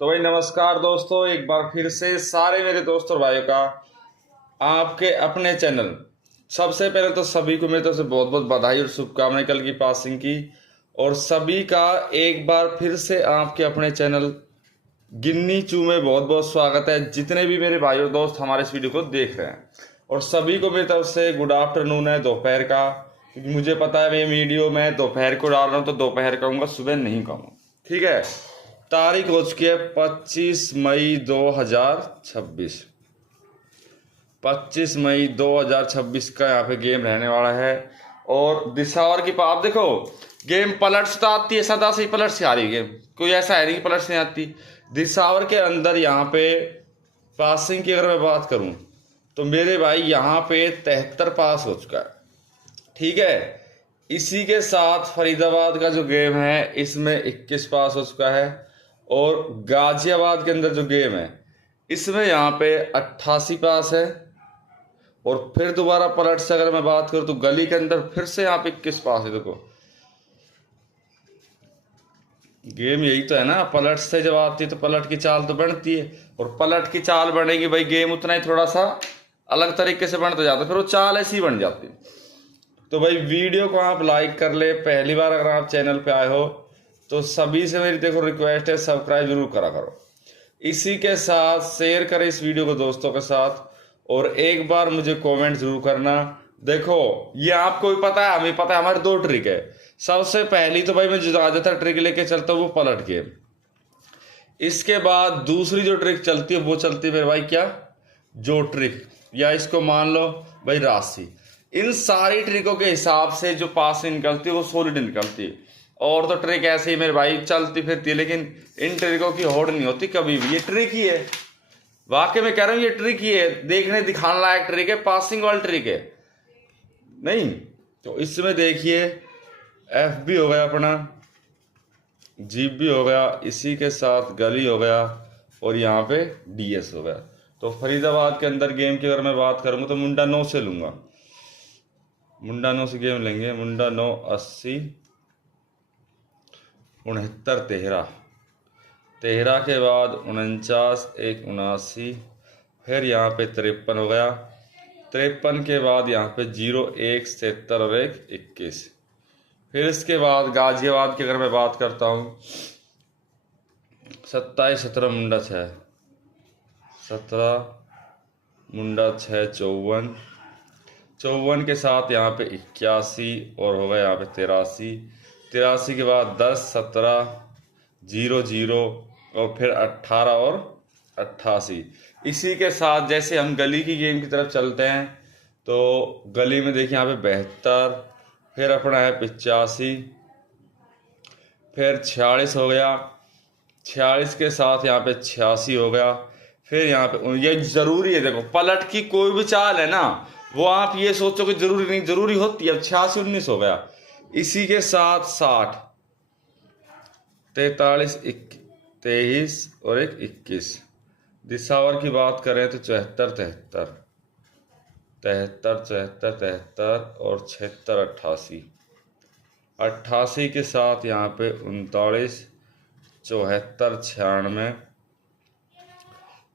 तो भाई नमस्कार दोस्तों, एक बार फिर से सारे मेरे दोस्त और भाइयों का आपके अपने चैनल। सबसे पहले तो सभी को मेरी तरफ से बहुत बहुत बधाई और शुभकामनाएं कल की पासिंग की। और सभी का एक बार फिर से आपके अपने चैनल गिन्नी चू में बहुत बहुत स्वागत है, जितने भी मेरे भाई और दोस्त हमारे इस वीडियो को देख रहे हैं। और सभी को मेरी तरफ से गुड आफ्टरनून है, दोपहर का, क्योंकि मुझे पता है ये वीडियो मैं दोपहर को डाल रहा हूँ तो दोपहर कहूँगा, सुबह नहीं कहूँगा। ठीक है, तारीख हो चुकी है 25 मई 2026। 25 मई 2026 का यहाँ पे गेम रहने वाला है। और दिशावर की आप देखो, गेम पलट से तो आती है, सदा से ही पलट से आ रही है गेम, कोई ऐसा है नहीं कि पलट से नहीं आती। दिशावर के अंदर यहाँ पे पासिंग की अगर मैं बात करूँ तो मेरे भाई यहाँ पे 73 पास हो चुका है। ठीक है, इसी के साथ फरीदाबाद का जो गेम है इसमें 21 पास हो चुका है। और गाजियाबाद के अंदर जो गेम है इसमें यहाँ पे 88 पास है। और फिर दोबारा पलट से अगर मैं बात करूँ तो गली के अंदर फिर से यहाँ पे 21 पास है। देखो गेम यही तो है ना, पलट से जब आती है तो पलट की चाल तो बनती है, और पलट की चाल बनेगी भाई गेम उतना ही थोड़ा सा अलग तरीके से बनता जाता है, फिर वो चाल ऐसी बन जाती है। तो भाई वीडियो को आप लाइक कर ले। पहली बार अगर आप चैनल पे आए हो तो सभी से मेरी देखो रिक्वेस्ट है, सब्सक्राइब जरूर करा करो। इसी के साथ शेयर करें इस वीडियो को दोस्तों के साथ, और एक बार मुझे कमेंट जरूर करना। देखो ये आपको भी पता है, हमें पता है, हमारे दो ट्रिक है। सबसे पहली तो भाई मैं जो ज्यादातर ट्रिक लेके चलता हूँ वो पलट गेम। इसके बाद दूसरी जो ट्रिक चलती है वो चलती है मेरे भाई क्या, जो ट्रिक, या इसको मान लो भाई राशि। इन सारी ट्रिकों के हिसाब से जो पास निकलती है वो सॉलिड निकलती है। और तो ट्रिक ऐसे ही मेरे भाई चलती फिरती है, लेकिन इन ट्रिकों की होड़ नहीं होती कभी भी। ये ट्रिक ही है, वाकई में कह रहा हूँ, ये ट्रिक ही है, देखने दिखाने लायक ट्रिक है, पासिंग वाली ट्रिक है नहीं। तो इसमें देखिए एफ भी हो गया अपना, जीप भी हो गया, इसी के साथ गली हो गया, और यहाँ पे डीएस हो गया। तो फरीदाबाद के अंदर गेम की अगर मैं बात करूँगा तो मुंडा 9 से लूँगा, मुंडा 9 से गेम लेंगे। मुंडा 9 80 69 13, 13 के बाद 49 1 79, फिर यहाँ पे 53 हो गया। 53 के बाद यहाँ पे 0 1 77 और 1 21। फिर इसके बाद गाजियाबाद की अगर मैं बात करता हूँ 27 17 मुंडा 6 17 मुंडा 6 54, 54 के साथ यहाँ पे 81 और होगा यहाँ पे 83, 83 के बाद 10 17 0 0 और फिर 18 और 88। इसी के साथ जैसे हम गली की गेम की तरफ चलते हैं तो गली में देखिए यहाँ पे 72, फिर अपना है 85, फिर 46 हो गया, 46 के साथ यहाँ पे 86 हो गया। फिर यहाँ पे ये जरूरी है, देखो पलट की कोई भी चाल है ना, वो आप ये सोचो कि जरूरी नहीं, जरूरी होती है। अब 86 19 हो गया, इसी के साथ 60 43 23 और 1 21। दिशावर की बात करें तो 74 73 73 74 73 और 76 88, 88 के साथ यहाँ पे 39 74 96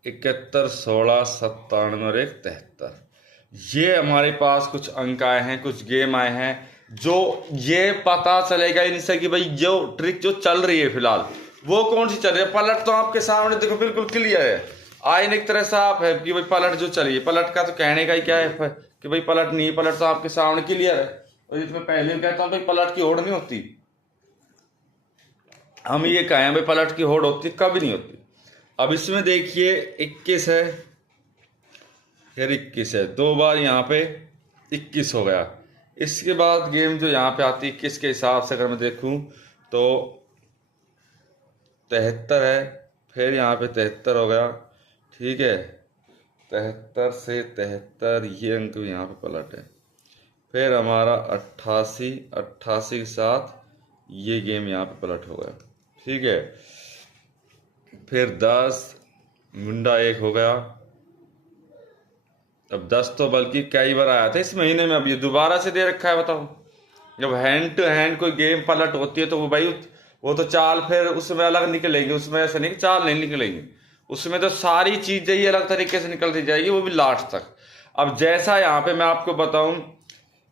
71 16 97 और 1 73। ये हमारे पास कुछ अंक आए हैं, कुछ गेम आए हैं, जो ये पता चलेगा इनसे कि भाई जो ट्रिक जो चल रही है फिलहाल वो कौन सी चल रही है। पलट तो आपके सामने देखो बिल्कुल क्लियर है, आईने एक तरह साफ है कि भाई पलट जो चली है। पलट का तो कहने का ही क्या है कि भाई पलट नहीं, पलट तो आपके सामने क्लियर है। और जिसमें पहले कहता हूँ भाई पलट की होड़ नहीं होती, हम ये कहें भाई पलट की होड़ होती, कभी नहीं होती। अब इसमें देखिए 21 है, फिर 21 है, 2 बार यहाँ पे 21 हो गया। इसके बाद गेम जो यहाँ पे आती है 21 के हिसाब से अगर मैं देखूँ तो 73 है, फिर यहाँ पे 73 हो गया। ठीक है, 73 से 73 ये अंक भी यहाँ पे पलट है। फिर हमारा 88 88 के साथ ये गेम यहाँ पे पलट हो गया। ठीक है, फिर 10 मुंडा 1 हो गया। अब 10 तो बल्कि कई बार आया था इस महीने में, अब ये दोबारा से दे रखा है। बताओ, जब हैंड टू हैंड कोई गेम पलट होती है तो वो भाई वो तो चाल फिर उसमें अलग निकलेंगे, उसमें ऐसा नहीं कि चाल नहीं निकलेंगी, उसमें तो सारी चीजें ही अलग तरीके से निकलती जाएगी, वो भी लास्ट तक। अब जैसा यहाँ पे मैं आपको बताऊं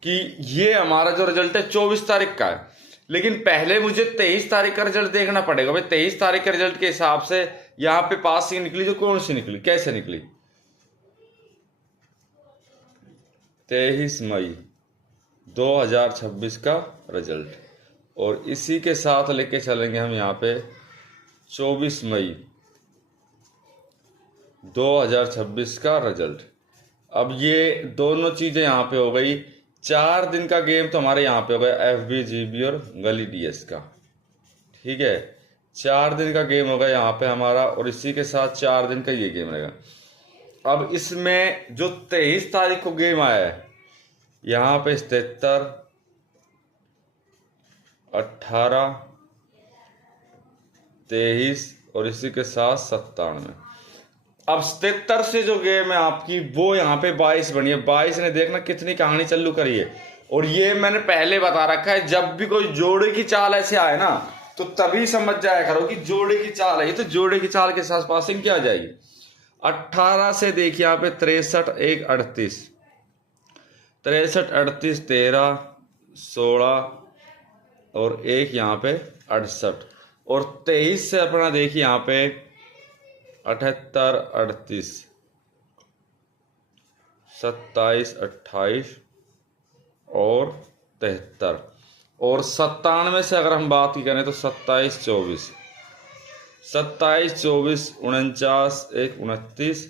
कि ये हमारा जो रिजल्ट है 24 तारीख का है, लेकिन पहले मुझे 23 तारीख का रिजल्ट देखना पड़ेगा। भाई 23 तारीख के रिजल्ट के हिसाब से यहाँ पे पासिंग निकली जो कौन सी निकली, कैसे निकली, 23 मई 2026 का रिजल्ट, और इसी के साथ लेके चलेंगे हम यहाँ पे 24 मई 2026 का रिजल्ट। अब ये दोनों चीजें यहाँ पे हो गई। 4 दिन का गेम तो हमारे यहाँ पे हो गया FB GB और गली DS का, ठीक है, 4 दिन का गेम होगा यहाँ पे हमारा, और इसी के साथ 4 दिन का ये गेम रहेगा। अब इसमें जो 23 तारीख को गेम आया है यहाँ पे 77, 18, 23 और इसी के साथ 97। अब 77 से जो गेम है आपकी वो यहाँ पे 22 बनी है। 22 ने देखना कितनी कहानी चालू करी है, और ये मैंने पहले बता रखा है, जब भी कोई जोड़े की चाल ऐसे आए ना तो तभी समझ जाया करो कि जोड़े की चाल है, ये तो जोड़े की चाल के साथ पासिंग क्या आ जाएगी। 18 से देखिए यहाँ पे 63, 1, 38, 63, 38, 13, 16 और एक यहाँ पे 68, और 23 से अपना देखिए यहाँ पे 78, 38, 27, 28 और 73, और 97 से अगर हम बात की करें तो 27, 24, 27, 24, 49, 1, 29,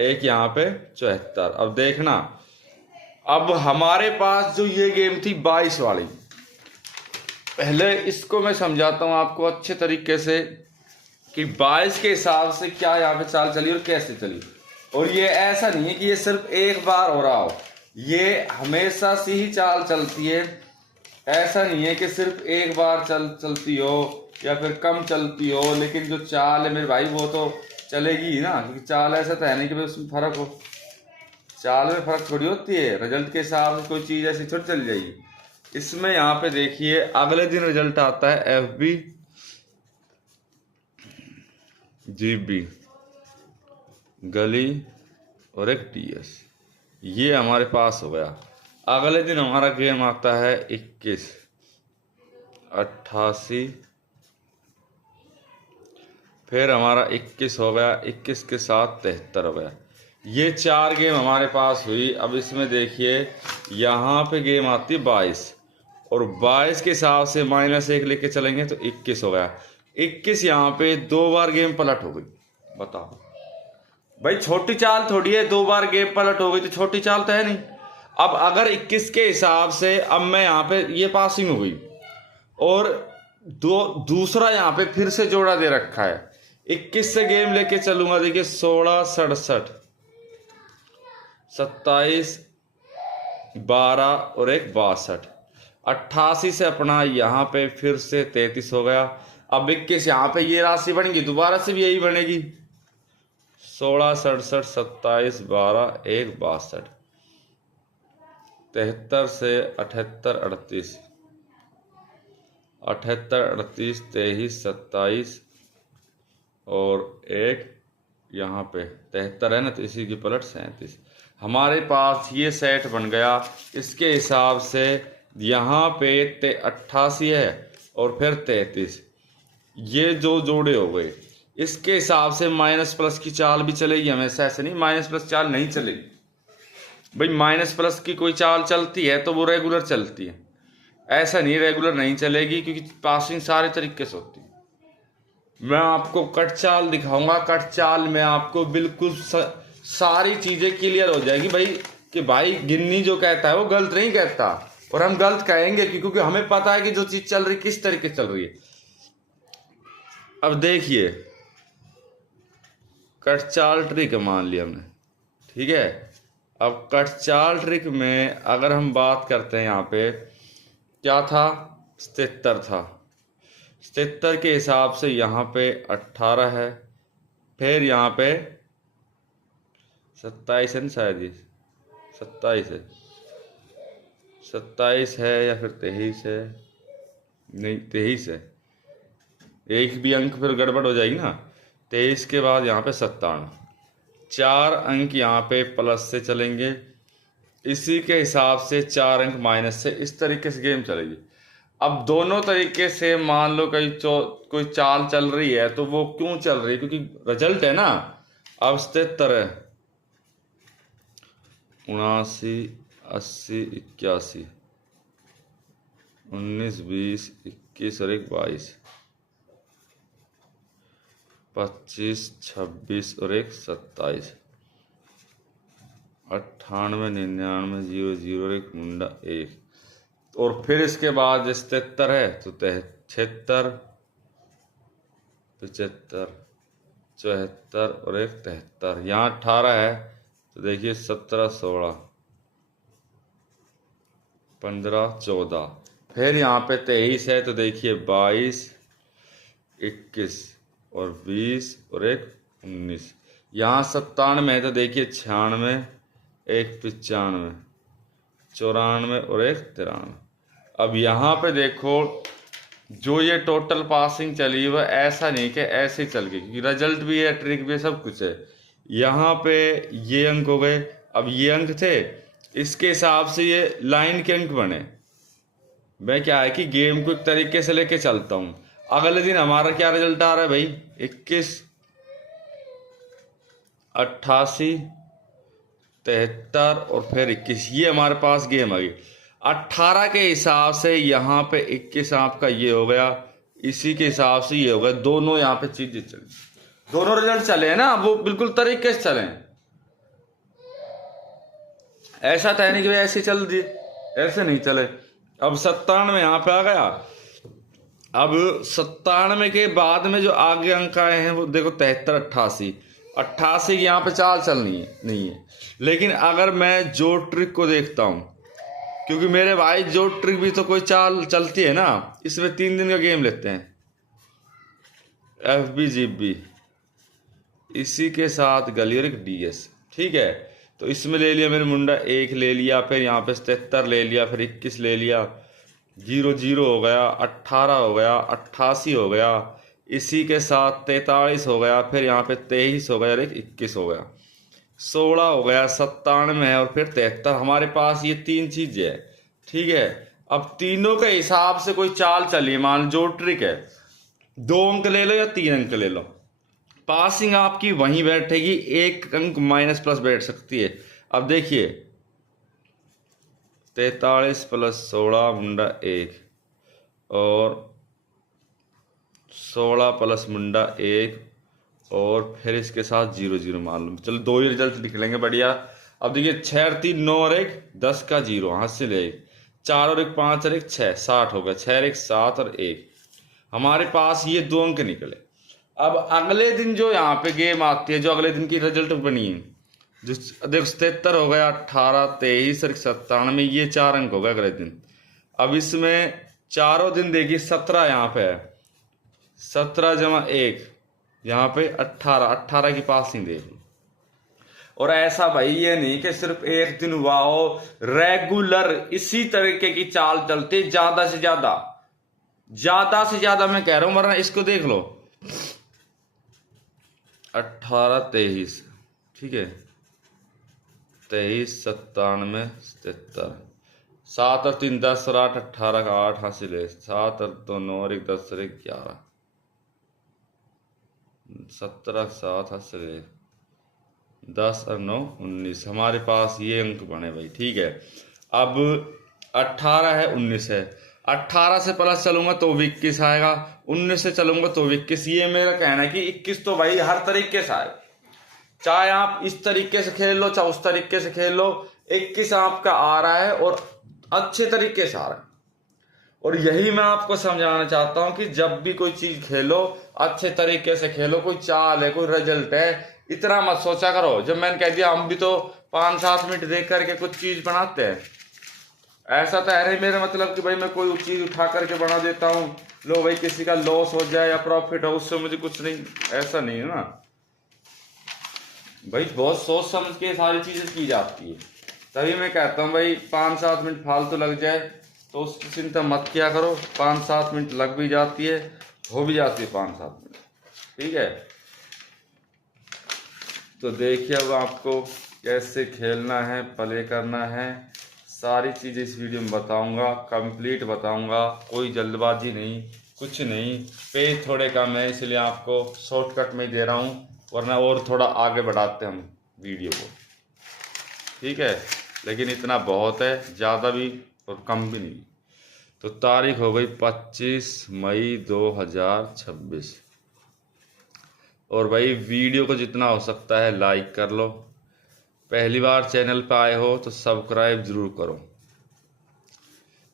एक यहाँ पे 74। अब देखना, अब हमारे पास जो ये गेम थी 22 वाली, पहले इसको मैं समझाता हूँ आपको अच्छे तरीके से कि 22 के हिसाब से क्या यहाँ पे चाल चली और कैसे चली। और ये ऐसा नहीं है कि ये सिर्फ एक बार हो रहा हो, ये हमेशा से ही चाल चलती है। ऐसा नहीं है कि सिर्फ एक बार चलती हो या फिर कम चलती हो, लेकिन जो चाल है मेरे भाई वो तो चलेगी ही ना, क्योंकि चाल ऐसा तो है नहीं कि भाई उसमें फर्क हो, चाल में फर्क थोड़ी होती है। रिजल्ट के हिसाब से कोई चीज ऐसी थोड़ी चल जाएगी। इसमें यहाँ पे देखिए अगले दिन रिजल्ट आता है FB GB गली और एक DS, ये हमारे पास हो गया। अगले दिन हमारा गेम आता है 21, 88, फिर हमारा 21 हो गया, 21 के साथ 73 हो गया। ये 4 गेम हमारे पास हुई। अब इसमें देखिए यहाँ पे गेम आती है 22, और 22 के हिसाब से -1 लेके चलेंगे तो 21 हो गया। 21 यहाँ पे 2 बार गेम पलट हो गई। बताओ भाई, छोटी चाल थोड़ी है, 2 बार गेम पलट हो गई तो छोटी चाल तो है नहीं। अब अगर 21 के हिसाब से अब मैं यहाँ पे ये पासिंग हो गई, और दूसरा यहाँ पे फिर से जोड़ा दे रखा है, 21 से गेम लेके चलूंगा। देखिए 16, 67, 27, 12 और एक 62, 88 से अपना यहाँ पे फिर से 33 हो गया। अब 21 यहाँ पे ये राशि बनेगी, दोबारा से भी यही बनेगी, 16, 67, 27, 12, 1, 62, 73 से 78, 38, 78, 38, 23, 27 और एक यहाँ पे 73 है ना, तो इसी की पलट 37। हमारे पास ये सेट बन गया। इसके हिसाब से यहाँ पे 88 है और फिर 33, ये जो जोड़े हो गए। इसके हिसाब से माइनस प्लस की चाल भी चलेगी हमेशा, ऐसे नहीं माइनस प्लस चाल नहीं चलेगी। भाई माइनस प्लस की कोई चाल चलती है तो वो रेगुलर चलती है, ऐसा नहीं रेगुलर नहीं चलेगी, क्योंकि पासिंग सारे तरीके से होती है। मैं आपको कट चाल दिखाऊंगा, कट चाल में आपको बिल्कुल सारी चीजें क्लियर हो जाएगी भाई, कि भाई गिन्नी जो कहता है वो गलत नहीं कहता, और हम गलत कहेंगे क्योंकि हमें पता है कि जो चीज चल रही किस तरीके चल रही है। अब देखिए कट चाल ट्रिक मान लिया हमने, ठीक है। अब कट चाल ट्रिक में अगर हम बात करते हैं, यहाँ पे क्या था, 77 था, 77 के हिसाब से यहाँ पे 18 है, फिर यहाँ पे 27 है ना, शायद ये 27 है, 27 है या फिर 23 है, नहीं 23 है, एक भी अंक फिर गड़बड़ हो जाएगी ना। 23 के बाद यहाँ पे 97, 4 अंक यहाँ पे प्लस से चलेंगे, इसी के हिसाब से 4 अंक माइनस से, इस तरीके से गेम चलेगी। अब दोनों तरीके से मान लो कोई चाल चल रही है, तो वो क्यों चल रही है, क्योंकि रिजल्ट है ना। अब 77 है, 79, 80, 81, 19, 20, 21 और 22, 25, 26 और 27, 98, 99, 00 और 1 मुंडा 1। और फिर इसके बाद 77 है तो 76, 75, 74 और 1 73। यहाँ 18 है तो देखिए 17, 16, 15, 14। फिर यहाँ पे 23 है तो देखिए 22, 21 और 20 और 1 19। यहाँ 97 है तो देखिए 96, 1 95, 94 और 1 93। अब यहाँ पे देखो जो ये टोटल पासिंग चली वह ऐसा नहीं कि ऐसे ही चल गई, क्योंकि रिजल्ट भी है, ट्रिक भी है, सब कुछ है। यहाँ पे ये अंक हो गए, अब ये अंक थे, इसके हिसाब से ये लाइन के अंक बने। मैं क्या है कि गेम को एक तरीके से लेके चलता हूँ। अगले दिन हमारा क्या रिजल्ट आ रहा है भाई, 21, 88, 73 और फिर 21। ये हमारे पास गेम आ गई। 18 के हिसाब से यहाँ पे 21 आपका ये हो गया, इसी के हिसाब से ये हो गया। दोनों यहाँ पे चीजें चली, दोनों रिजल्ट चले हैं ना, वो बिल्कुल तरीके से चले। ऐसा तो है नहीं कि भाई ऐसे चल दिए, ऐसे नहीं चले। अब 97 यहाँ पे आ गया। अब 97 के बाद में जो आगे अंक आए हैं वो देखो 73, 88, 88 की यहाँ पे चाल चलनी है नहीं है। लेकिन अगर मैं जो ट्रिक को देखता हूँ, क्योंकि मेरे भाई जो ट्रिक भी तो कोई चाल चलती है ना, इसमें 3 दिन का गेम लेते हैं, FB GB, इसी के साथ गली और एक DS, ठीक है। तो इसमें ले लिया मैंने मुंडा 1 ले लिया, फिर यहाँ पे 77 ले लिया, फिर 21 ले लिया, 00 हो गया, 18 हो गया, 88 हो गया, इसी के साथ 43 हो गया, फिर यहाँ पे 23 हो गया और 21 हो गया, 16 हो गया, 97 है और फिर 73। हमारे पास ये 3 चीजें है, ठीक है। अब तीनों के हिसाब से कोई चाल चलिए, मान जो ट्रिक है, 2 अंक ले लो या 3 अंक ले लो, पासिंग आपकी वहीं बैठेगी, 1 अंक माइनस प्लस बैठ सकती है। अब देखिए 43 + 16 मुंडा 1 और 16 + मुंडा 1 और फिर इसके साथ 00 मान लो। चलो 2 ही रिजल्ट निकलेंगे, बढ़िया। अब देखिए 6 और 3 9 और 1 10 का 0, हाथ से ले 4 और 1 5 और 1 6, 60 हो गया, 6 और 1 7 और 1। हमारे पास ये 2 अंक निकले। अब अगले दिन जो यहाँ पे गेम आती है, जो अगले दिन की रिजल्ट बनी है, जो देखो 77 हो गया, 18, 23 और 97, ये 4 अंक हो गए अगले दिन। अब इसमें चारों दिन देखिए 17 यहाँ पे है, 17 जमा 1 यहाँ पे 18, 18 की पासिंग देख लो। और ऐसा भाई ये नहीं कि सिर्फ एक दिन हुआ हो, रेगुलर इसी तरीके की चाल चलती, ज्यादा से ज्यादा मैं कह रहा हूं, वरना इसको देख लो 18, 23, ठीक है, 23, 97, 77, 7 और 3 10 और 8 18 का 8 हासिल है, 7 और 2 9 और 1 10 और 1 11, 17 7 हासिल है, 10 और 9 19। हमारे पास ये अंक बने भाई, ठीक है। अब 18 है, 19 है, 18 से प्लस चलूंगा तो 21 आएगा, 19 से चलूंगा तो 21। ये मेरा कहना है कि 21 तो भाई हर तरीके से आए, चाहे आप इस तरीके से खेल लो चाहे उस तरीके से खेल लो, 21 आपका आ रहा है और अच्छे तरीके से आ रहा है। और यही मैं आपको समझाना चाहता हूं कि जब भी कोई चीज खेलो अच्छे तरीके से खेलो, कोई चाल है कोई रिजल्ट है, इतना मत सोचा करो। जब मैंने कह दिया, हम भी तो 5-7 मिनट देख करके कुछ चीज बनाते हैं, ऐसा तो है नहीं मेरा मतलब कि भाई मैं कोई चीज उठा करके बना देता हूँ, लो भाई किसी का लॉस हो जाए या प्रॉफिट हो उससे मुझे कुछ नहीं, ऐसा नहीं है ना भाई। बहुत सोच समझ के सारी चीजें की जाती है, तभी मैं कहता हूँ भाई 5-7 मिनट फालतू लग जाए तो उसकी चिंता मत किया करो, 5-7 मिनट लग भी जाती है हो भी जाती है 5-7 मिनट। ठीक है, तो देखिए अब आपको कैसे खेलना है, प्ले करना है, सारी चीज़ें इस वीडियो में बताऊंगा, कंप्लीट बताऊंगा, कोई जल्दबाजी नहीं, कुछ नहीं। पेज थोड़े कम है इसलिए आपको शॉर्टकट में ही दे रहा हूँ, वरना और थोड़ा आगे बढ़ाते हम वीडियो को। ठीक है, लेकिन इतना बहुत है, ज़्यादा भी और कम भी नहीं। तो तारीख हो गई 25 मई 2026। और भाई वीडियो को जितना हो सकता है लाइक कर लो, पहली बार चैनल पर आए हो तो सब्सक्राइब जरूर करो।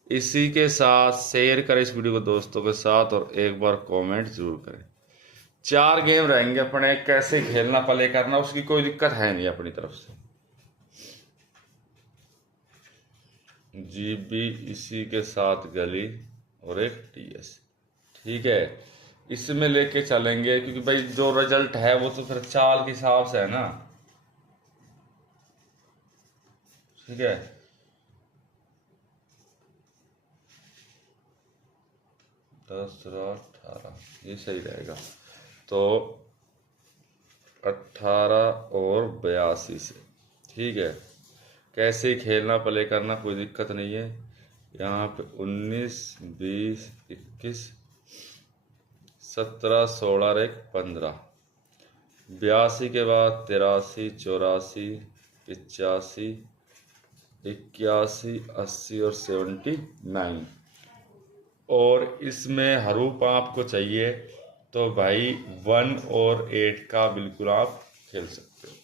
इसी के साथ शेयर करें इस वीडियो को दोस्तों के साथ, और एक बार कमेंट जरूर करें। 4 गेम रहेंगे अपने, कैसे खेलना प्ले करना उसकी कोई दिक्कत है नहीं अपनी तरफ से। GB इसी के साथ गली और एक TS। ठीक है, इसमें लेके चलेंगे क्योंकि भाई जो रिजल्ट है वो तो फिर चाल के हिसाब से है ना। ठीक है, 10, 18 ये सही रहेगा। तो 18 और 82 से। ठीक है, कैसे ही खेलना प्ले करना कोई दिक्कत नहीं है। यहाँ पे 19, 20, 21, 17, 16 और एक 15। 82 के बाद 83, 84, 85, 81, 80 और 79। और इसमें हरूप आपको चाहिए तो भाई 1 और 8 का बिल्कुल आप खेल सकते हो।